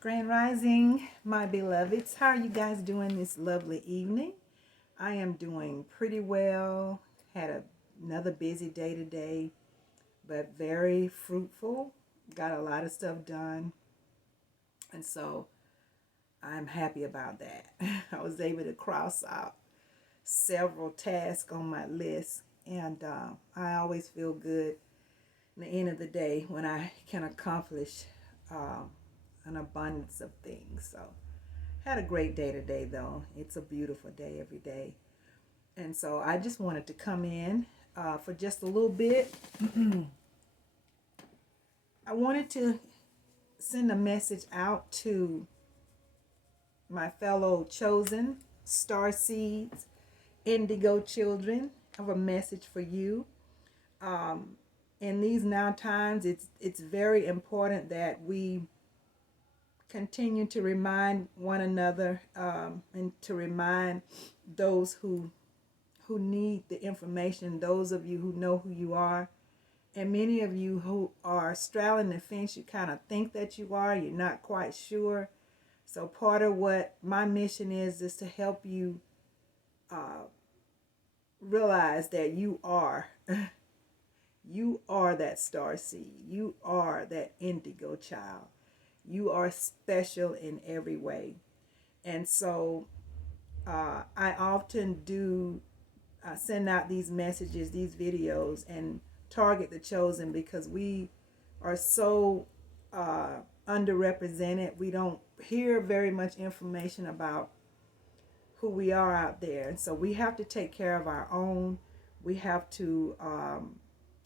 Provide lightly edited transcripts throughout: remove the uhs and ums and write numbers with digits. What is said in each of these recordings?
Grand Rising, my beloveds. How are you guys doing this lovely evening? I am doing pretty well. Had another busy day today, but very fruitful. Got a lot of stuff done, and so I'm happy about that. I was able to cross out several tasks on my list, and I always feel good at the end of the day when I can accomplish um, an abundance of things. So had a great day today, though. It's a beautiful day every day. And so I just wanted to come in for just a little bit. I wanted to send a message out to my fellow chosen Starseeds, Indigo children. I have a message for you. In these now times, it's very important that we continue to remind one another and to remind those who need the information, those of you who know who you are, and many of you who are straddling the fence, you kind of think that you are, you're not quite sure. So part of what my mission is to help you realize that you are you are that star seed. You are that indigo child. You are special in every way. And so I often do send out these messages, these videos, and target the chosen because we are so underrepresented. We don't hear very much information about who we are out there. And so we have to take care of our own. We have to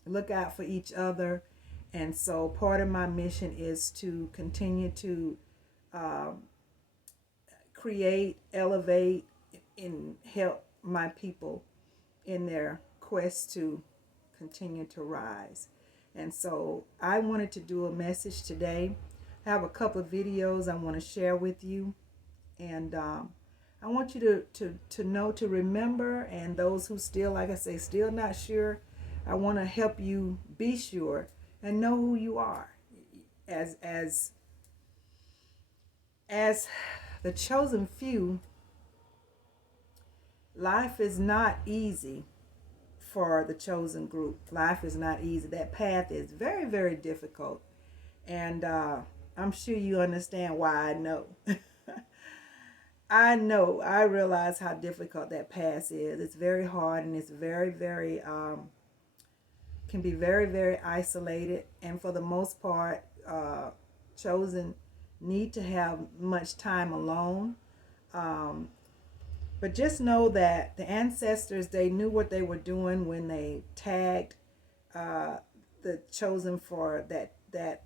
look out for each other. And so part of my mission is to continue to create, elevate, and help my people in their quest to continue to rise. And so I wanted to do a message today. I have a couple of videos I want to share with you. And I want you to know, to remember, and those who still, like I say, still not sure, I want to help you be sure and know who you are. As the chosen few, life is not easy for the chosen group. Life is not easy. That path is very, very difficult. And I'm sure you understand why I know. I realize how difficult that path is. It's very hard, and it's very, very, can be very, very isolated. And for the most part, chosen need to have much time alone. But just know that the ancestors, they knew what they were doing when they tagged the chosen for that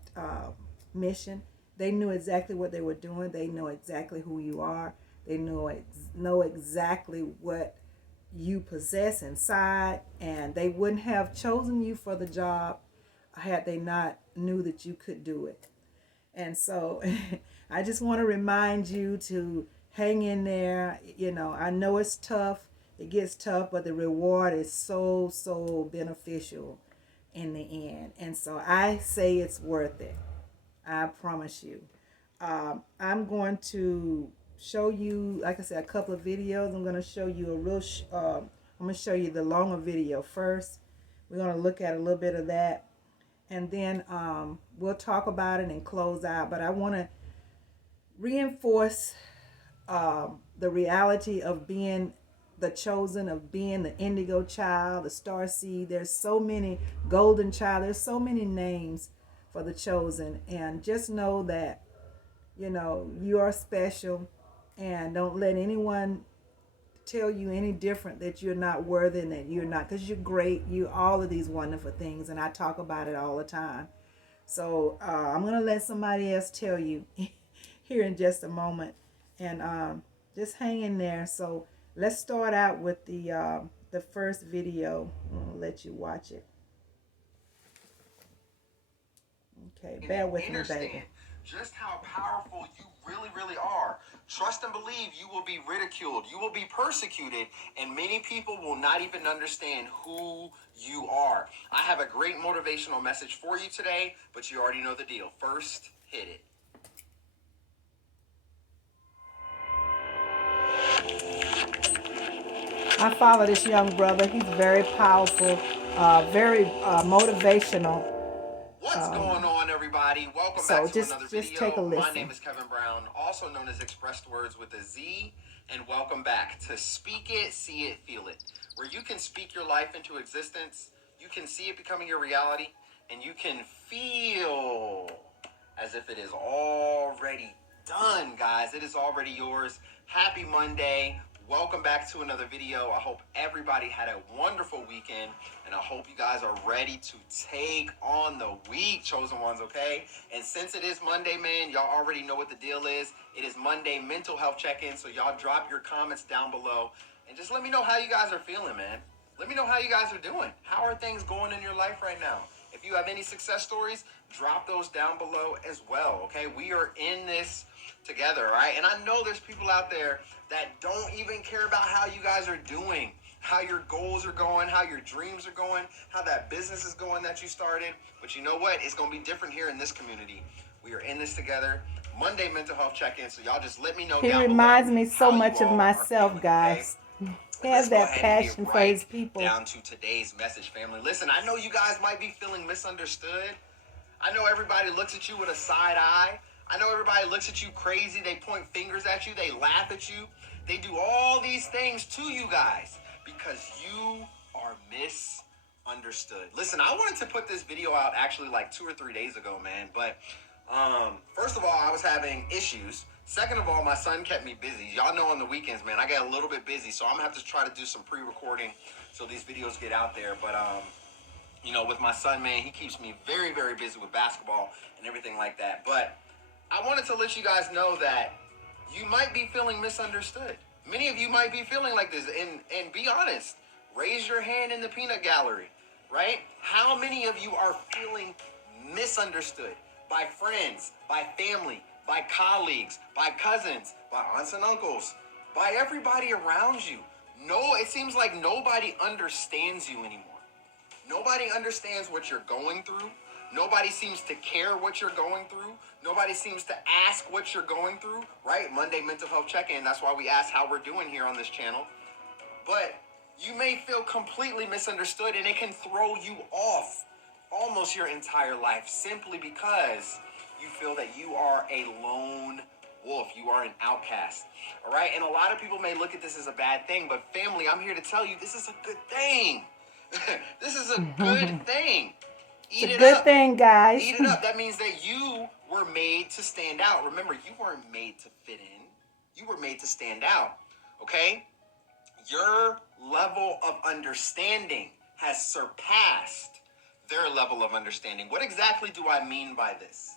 mission. They knew exactly what they were doing. They know exactly who you are. They know exactly what you possess inside, and they wouldn't have chosen you for the job had they not knew that you could do it. And so I just want to remind you to hang in there. You know, I know it's tough. It gets tough, but the reward is so, so beneficial in the end. And so I say it's worth it. I promise you. I'm going to show you, like I said, a couple of videos. I'm going to show you I'm going to show you the longer video first. We're going to look at a little bit of that. And then we'll talk about it and close out. But I want to reinforce the reality of being the chosen, of being the indigo child, the star seed. There's so many golden child. There's so many names for the chosen. And just know that, you know, you are special. And don't let anyone tell you any different, that you're not worthy and that you're not, because you're great. You all of these wonderful things, and I talk about it all the time. So I'm gonna let somebody else tell you here in just a moment, and just hang in there. So let's start out with the first video. I'll let you watch it. Okay, bear with me, baby. Just how powerful you really, really are. Trust and believe you will be ridiculed, you will be persecuted, and many people will not even understand who you are. I have a great motivational message for you today, but you already know the deal. First, hit it. I follow this young brother. He's very powerful, very motivational. What's going on, everybody? Welcome So back to another just take a video. My listen. name is Kevin Brown, also known as Expressed Words with a Z, and welcome back to Speak It, See It, Feel It, where you can speak your life into existence, you can see it becoming your reality, and you can feel as if it is already done, guys. It is already yours. Happy Monday. Welcome back to another video. I hope everybody had a wonderful weekend, and I hope you guys are ready to take on the week, chosen ones, okay? And since it is Monday, man, y'all already know what the deal is. It is Monday mental health check-in, so y'all drop your comments down below, and just let me know how you guys are feeling, man. Let me know how you guys are doing. How are things going in your life right now? If you have any success stories, drop those down below as well, okay? We are in this together, right? And I know there's people out there that don't even care about how you guys are doing, how your goals are going, how your dreams are going, how that business is going that you started. But you know what? It's going to be different here in this community. We are in this together. Monday mental health check-in. So y'all just let me know. He down reminds below me so how much you of all are myself, feeling, guys. okay? He has Let's go that ahead and passion get for his right people. down to today's message, family. Listen, I know you guys might be feeling misunderstood. I know everybody looks at you with a side eye. I know everybody looks at you crazy. They point fingers at you. They laugh at you. They do all these things to you guys because you are misunderstood. Listen, I wanted to put this video out actually like 2 or 3 days ago, man. But first of all, I was having issues. Second of all, my son kept me busy. Y'all know on the weekends, man, I get a little bit busy. So I'm going to have to try to do some pre-recording so these videos get out there. But you know, with my son, man, he keeps me very, very busy with basketball and everything like that. But I wanted to let you guys know that you might be feeling misunderstood. Many of you might be feeling like this. And be honest, raise your hand in the peanut gallery, right? How many of you are feeling misunderstood by friends, by family, by colleagues, by cousins, by aunts and uncles, by everybody around you? No, it seems like nobody understands you anymore. Nobody understands what you're going through. Nobody seems to care what you're going through. Nobody seems to ask what you're going through, right? Monday mental health check-in. That's why we ask how we're doing here on this channel. But you may feel completely misunderstood, and it can throw you off almost your entire life simply because you feel that you are a lone wolf. You are an outcast. All right? And a lot of people may look at this as a bad thing, but family, I'm here to tell you this is a good thing. This is a good thing. It's a good thing, guys. Eat it up. That means that you were made to stand out. Remember, you weren't made to fit in. You were made to stand out. Okay? Your level of understanding has surpassed their level of understanding. What exactly do I mean by this?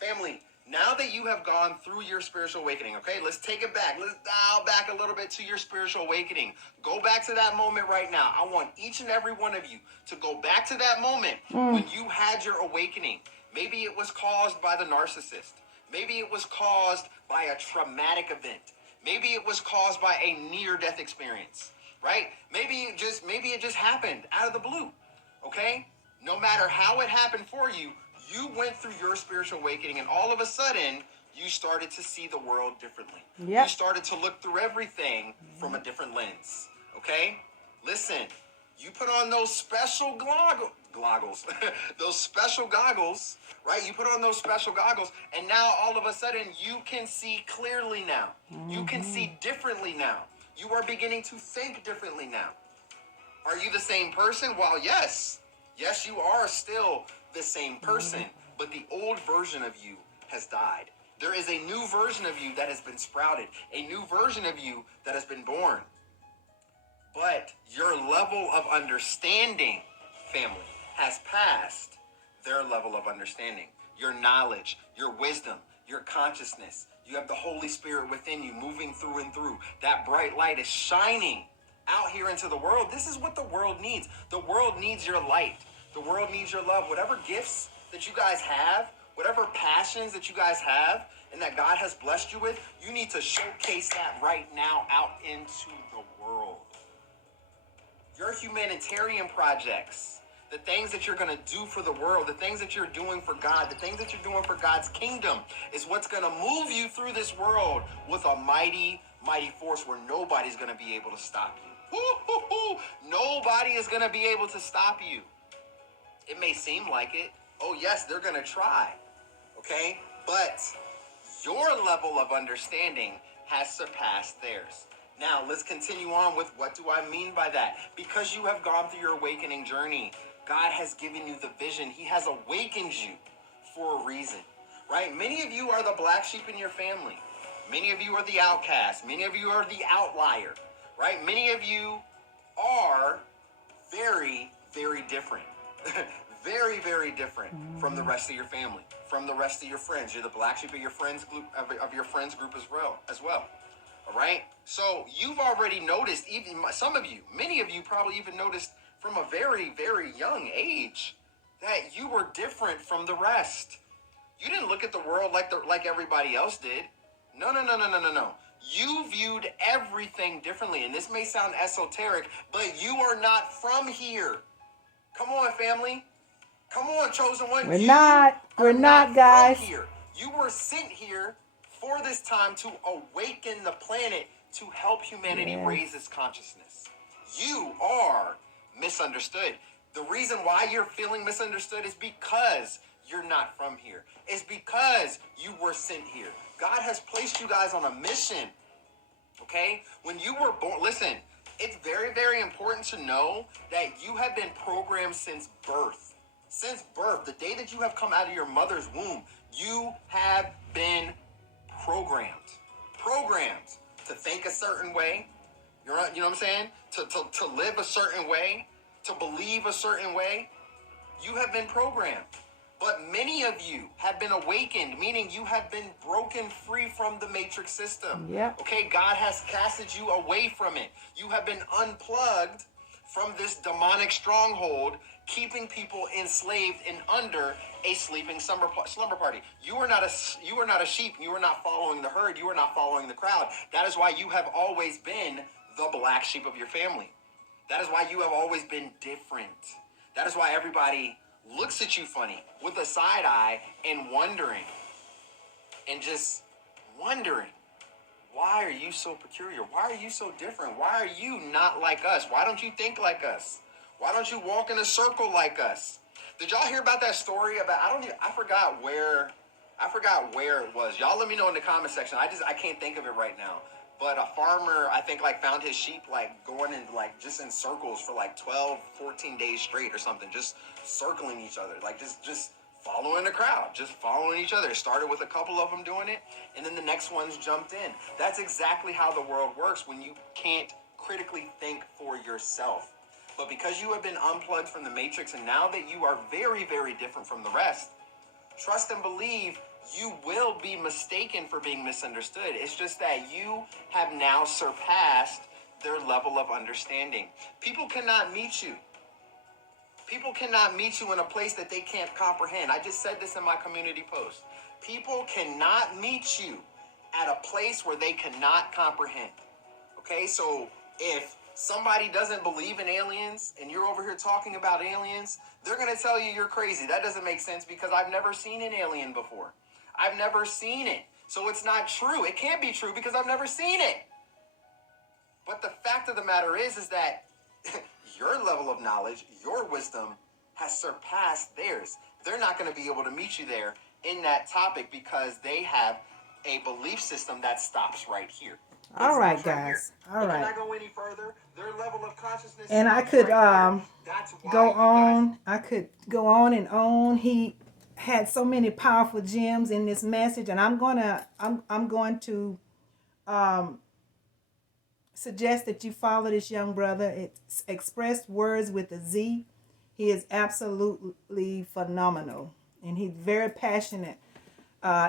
Family, now that you have gone through your spiritual awakening, okay, let's take it back. Let's dial back a little bit to your spiritual awakening. Go back to that moment right now. I want each and every one of you to go back to that moment when you had your awakening. Maybe it was caused by the narcissist. Maybe it was caused by a traumatic event. Maybe it was caused by a near-death experience, right? Maybe it just happened out of the blue, okay? No matter how it happened for you, you went through your spiritual awakening, and all of a sudden, you started to see the world differently. Yep. You started to look through everything from a different lens, okay? Listen, you put on those special goggles, those special goggles, right? You put on those special goggles, and now all of a sudden, you can see clearly now. You can see differently now. You are beginning to think differently now. Are you the same person? Well, yes. Yes, you are still the same person, but the old version of you has died. There is a new version of you that has been sprouted, a new version of you that has been born. But your level of understanding, family, has passed their level of understanding. Your knowledge, your wisdom, your consciousness. You have the Holy Spirit within you moving through and through. That bright light is shining out here into the world. This is what the world needs. The world needs your light. The world needs your love. Whatever gifts that you guys have, whatever passions that you guys have, and that God has blessed you with, you need to showcase that right now out into the world. Your humanitarian projects, the things that you're going to do for the world, the things that you're doing for God, the things that you're doing for God's kingdom is what's going to move you through this world with a mighty, mighty force where nobody's going to be able to stop you. Nobody is going to be able to stop you. It may seem like it. Oh, yes, they're going to try. Okay? But your level of understanding has surpassed theirs. Now, let's continue on with what do I mean by that? Because you have gone through your awakening journey, God has given you the vision. He has awakened you for a reason, right? Many of you are the black sheep in your family. Many of you are the outcast. Many of you are the outlier, right? Many of you are very, very different. Very, very different from the rest of your family, from the rest of your friends. You're the black sheep of your friends group, of your friends group as well. All right. So you've already noticed, even some of you, many of you probably even noticed from a very, very young age that you were different from the rest. You didn't look at the world like everybody else did. No. You viewed everything differently, and this may sound esoteric, but you are not from here. Come on, family. Come on, chosen one. We're not, guys. From here. You were sent here for this time to awaken the planet to help humanity raise its consciousness. You are misunderstood. The reason why you're feeling misunderstood is because you're not from here. It's because you were sent here. God has placed you guys on a mission. Okay? When you were born, listen, it's very, very important to know that you have been programmed since birth. Since birth, the day that you have come out of your mother's womb, you have been programmed. Programmed to think a certain way. You know what I'm saying? To live a certain way, to believe a certain way. You have been programmed. But many of you have been awakened, meaning you have been broken free from the matrix system. Yep. Okay, God has casted you away from it. You have been unplugged from this demonic stronghold, keeping people enslaved and under a sleeping slumber party. You are not a sheep. You are not following the herd. You are not following the crowd. That is why you have always been the black sheep of your family. That is why you have always been different. That is why everybody looks at you funny with a side eye and wondering, why are you so peculiar? Why are you so different? Why are you not like us? Why don't you think like us? Why don't you walk in a circle like us? Did y'all hear about that story about, I forgot where it was. Y'all let me know in the comment section. I can't think of it right now. But a farmer, I think, found his sheep, going in, just in circles for, 12, 14 days straight or something. Just circling each other. Just following the crowd. Just following each other. It started with a couple of them doing it, and then the next ones jumped in. That's exactly how the world works when you can't critically think for yourself. But because you have been unplugged from the matrix, and now that you are very, very different from the rest, trust and believe you will be mistaken for being misunderstood. It's just that you have now surpassed their level of understanding. People cannot meet you. People cannot meet you in a place that they can't comprehend. I just said this in my community post. People cannot meet you at a place where they cannot comprehend. Okay, so if somebody doesn't believe in aliens and you're over here talking about aliens, they're going to tell you you're crazy. That doesn't make sense because I've never seen an alien before. I've never seen it. So it's not true. It can't be true because I've never seen it. But the fact of the matter is that your level of knowledge, your wisdom has surpassed theirs. They're not going to be able to meet you there in that topic because they have a belief system that stops right here. All right, guys. All right. Can I go any further? Their level of consciousness. And I could go on. I could go on and on. He had so many powerful gems in this message, and I'm going to suggest that you follow this young brother. It's Expressed Words with a Z. He is absolutely phenomenal, and he's very passionate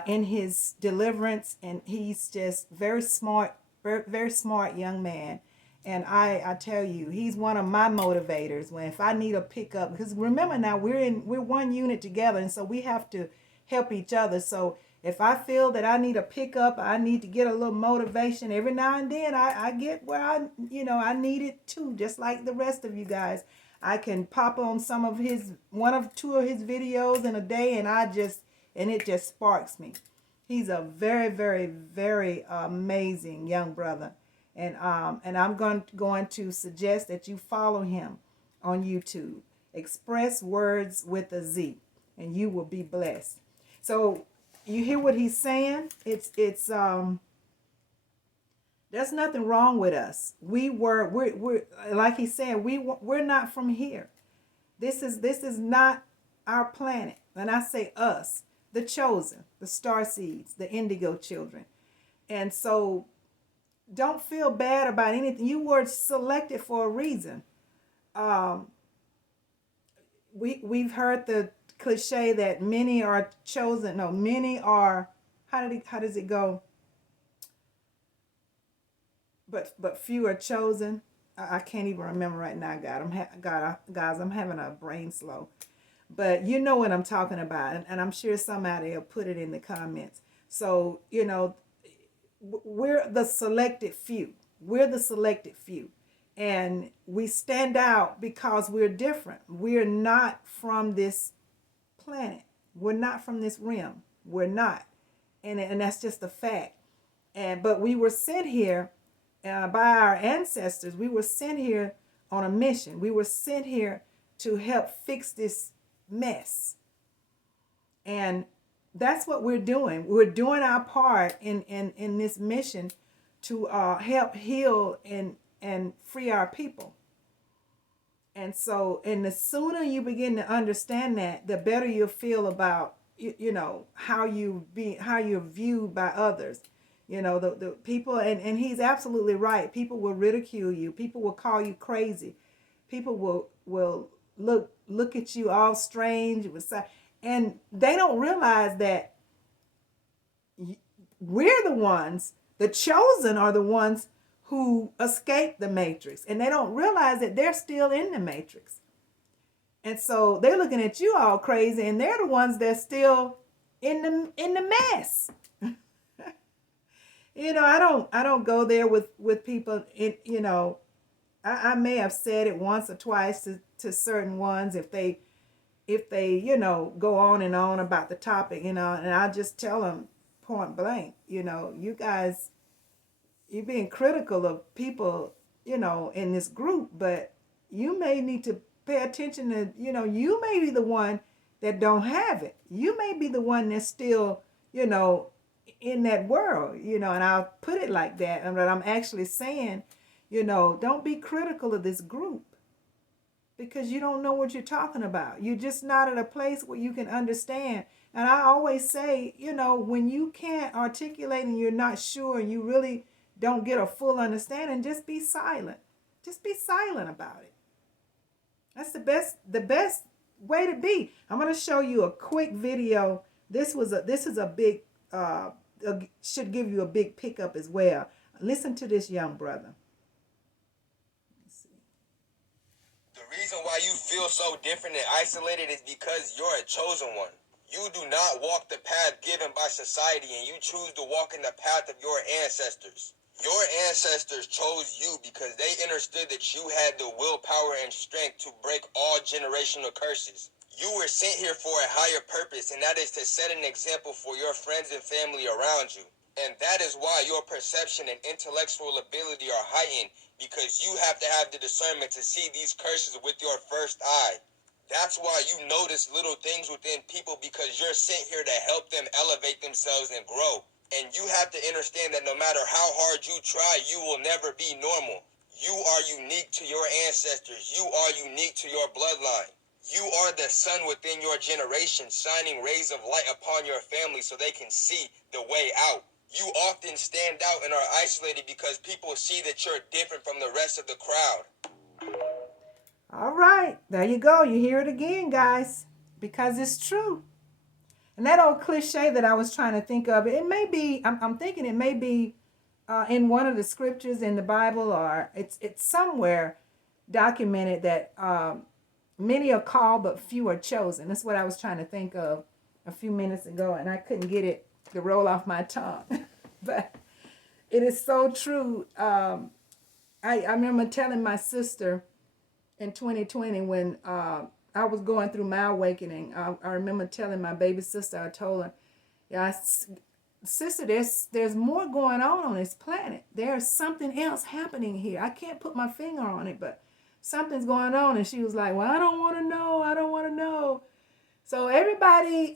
in his deliverance, and he's just very smart, very smart young man. And I tell you, he's one of my motivators when if I need a pickup, because remember now we're one unit together, and so we have to help each other. So if I feel that I need a pickup, I need to get a little motivation every now and then, I get where I need it too, just like the rest of you guys. I can pop on two of his videos in a day, and it just sparks me. He's a very, very, very amazing young brother, and I'm going to suggest that you follow him on YouTube. Express Words with a Z, and you will be blessed. So you hear what he's saying? It's there's nothing wrong with us. We're like he's saying, we're not from here. This is not our planet. And I say us, the chosen, the Starseeds, the Indigo children. And so don't feel bad about anything. You were selected for a reason. Um, we've heard the cliche that many are chosen. No, many are. How does it go? But few are chosen. I can't even remember right now, God. Guys, I'm having a brain slow. But you know what I'm talking about, and I'm sure somebody will put it in the comments. So we're the selected few. We're the selected few, and we stand out because we're different. We're not from this planet. We're not from this realm. We're not, and that's just a fact. But we were sent here by our ancestors. We were sent here on a mission. We were sent here to help fix this mess. And that's what we're doing. We're doing our part in this mission to help heal and free our people. And so, and the sooner you begin to understand that, the better you'll feel about how you're viewed by others. The people, and he's absolutely right. People will ridicule you. People will call you crazy. People will look at you all strange, and they don't realize that we're the ones, the chosen are the ones who escaped the matrix, and they don't realize that they're still in the matrix. And so they're looking at you all crazy, and they're the ones that's still in the mess. I don't go there with people. I may have said it once or twice to certain ones if they go on and on about the topic, and I just tell them point blank, you guys, you're being critical of people, in this group, but you may need to pay attention to, you may be the one that don't have it. You may be the one that's still, in that world, and I'll put it like that. And I'm actually saying, don't be critical of this group because you don't know what you're talking about. You're just not at a place where you can understand. And I always say, when you can't articulate and you're not sure and you really don't get a full understanding, just be silent. Just be silent about it. That's the best way to be. I'm going to show you a quick video. This is a big should give you a big pickup as well. Listen to this young brother. The reason why you feel so different and isolated is because you're a chosen one. You do not walk the path given by society, and you choose to walk in the path of your ancestors. Your ancestors chose you because they understood that you had the willpower and strength to break all generational curses. You were sent here for a higher purpose, and that is to set an example for your friends and family around you. And that is why your perception and intellectual ability are heightened, because you have to have the discernment to see these curses with your first eye. That's why you notice little things within people, because you're sent here to help them elevate themselves and grow. And you have to understand that no matter how hard you try, you will never be normal. You are unique to your ancestors. You are unique to your bloodline. You are the sun within your generation, shining rays of light upon your family so they can see the way out. You often stand out and are isolated because people see that you're different from the rest of the crowd. All right, there you go. You hear it again, guys, because it's true. And that old cliche that I was trying to think of, it may be, I'm thinking it may be in one of the scriptures in the Bible, or it's somewhere documented that many are called, but few are chosen. That's what I was trying to think of a few minutes ago, and I couldn't get it to roll off my tongue. But it is so true. I remember telling my sister in 2020 when I was going through my awakening. I remember telling my baby sister, I told her, yeah, sister, there's more going on this planet. There's something else happening here. I can't put my finger on it, but something's going on. And she was like, well, I don't want to know. I don't want to know. So everybody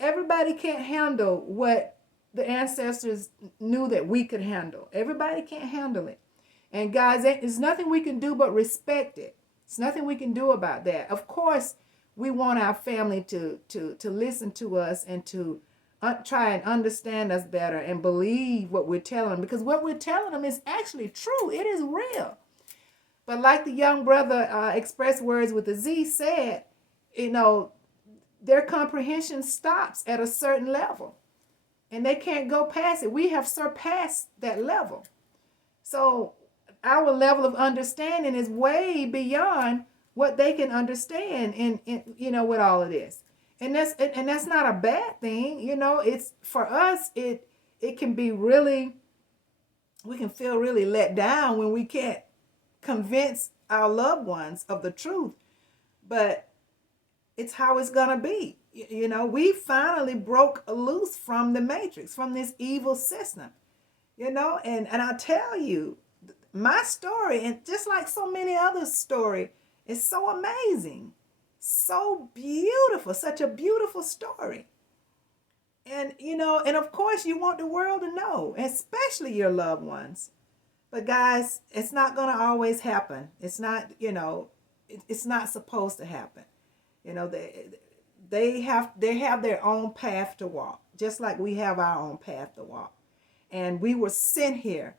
can't handle what the ancestors knew that we could handle. Everybody can't handle it. And guys, there's nothing we can do but respect it. It's nothing we can do about that. Of course, we want our family to listen to us and to try and understand us better and believe what we're telling them, because what we're telling them is actually true. It is real. But like the young brother Express Words with a Z said, you know, their comprehension stops at a certain level and they can't go past it. We have surpassed that level. So our level of understanding is way beyond what they can understand in you know, with all of this. And that's not a bad thing. You know, it's for us, it can be really, we can feel really let down when we can't convince our loved ones of the truth. But it's how it's gonna be. You know, we finally broke loose from the matrix, from this evil system. You know, and I tell you, my story, and just like so many others' story, is so amazing, so beautiful, such a beautiful story. And you know, and of course, you want the world to know, especially your loved ones. But guys, it's not gonna always happen. It's not, you know, it's not supposed to happen. You know, they have their own path to walk, just like we have our own path to walk. And we were sent here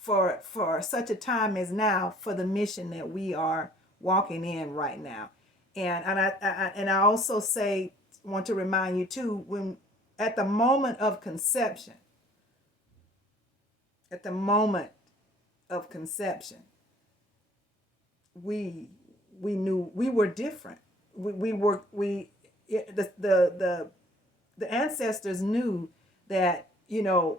for such a time as now, for the mission that we are walking in right now. And I also want to remind you too, when at the moment of conception, at the moment of conception, we knew we were different. The ancestors knew that, you know,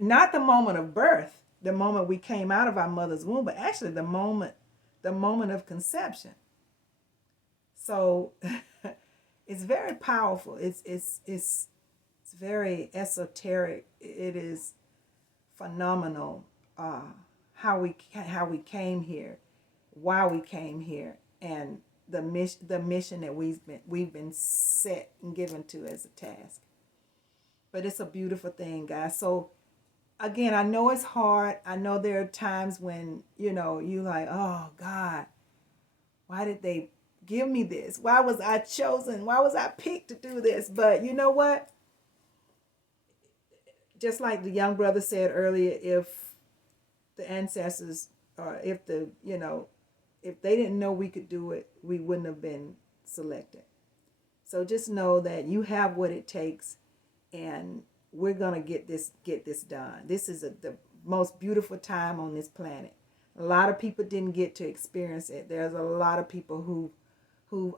not the moment of birth, the moment we came out of our mother's womb, but actually the moment of conception. So it's very powerful. It's very esoteric. It is phenomenal how we came here, why we came here, and the mission that we've been set and given to as a task. But it's a beautiful thing, guys. So again, I know it's hard. I know there are times when, you know, you like, oh God, why did they give me this? Why was I chosen? Why was I picked to do this? But you know what? Just like the young brother said earlier, if the ancestors, or if the, you know, if they didn't know we could do it, we wouldn't have been selected. So just know that you have what it takes, and we're gonna get this done. This is the most beautiful time on this planet. A lot of people didn't get to experience it. There's a lot of people who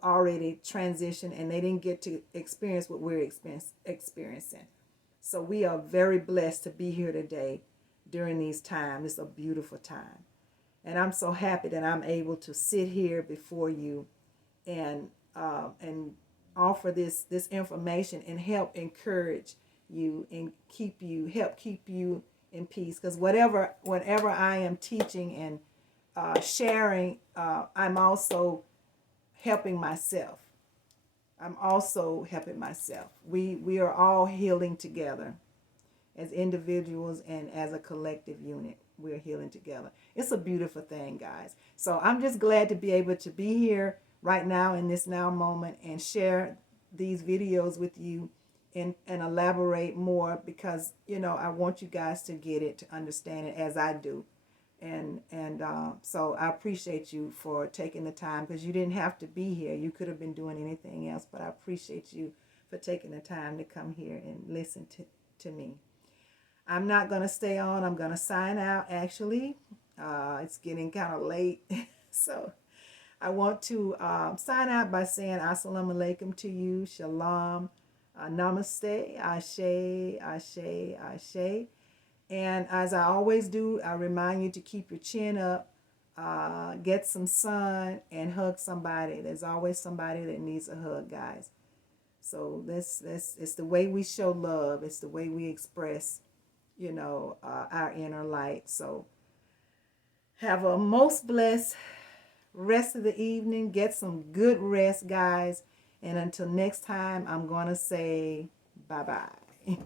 already transitioned and they didn't get to experience what we're experiencing. So we are very blessed to be here today during these times. It's a beautiful time. And I'm so happy that I'm able to sit here before you and offer this information and help encourage you and help keep you in peace. Because whenever I am teaching and sharing, I'm also helping myself. We are all healing together as individuals and as a collective unit. We're healing together. It's a beautiful thing, guys. So I'm just glad to be able to be here right now in this now moment and share these videos with you and elaborate more, because, you know, I want you guys to get it, to understand it as I do. And so I appreciate you for taking the time, because you didn't have to be here. You could have been doing anything else, but I appreciate you for taking the time to come here and listen to me. I'm not going to stay on. I'm going to sign out, actually. It's getting kind of late. So I want to sign out by saying Assalamu alaikum to you. Shalom. Namaste. Ashe. Ashe. Ashe. And as I always do, I remind you to keep your chin up, get some sun, and hug somebody. There's always somebody that needs a hug, guys. So this it's the way we show love. It's the way we express you know, our inner light. So have a most blessed rest of the evening. Get some good rest, guys. And until next time, I'm going to say bye-bye.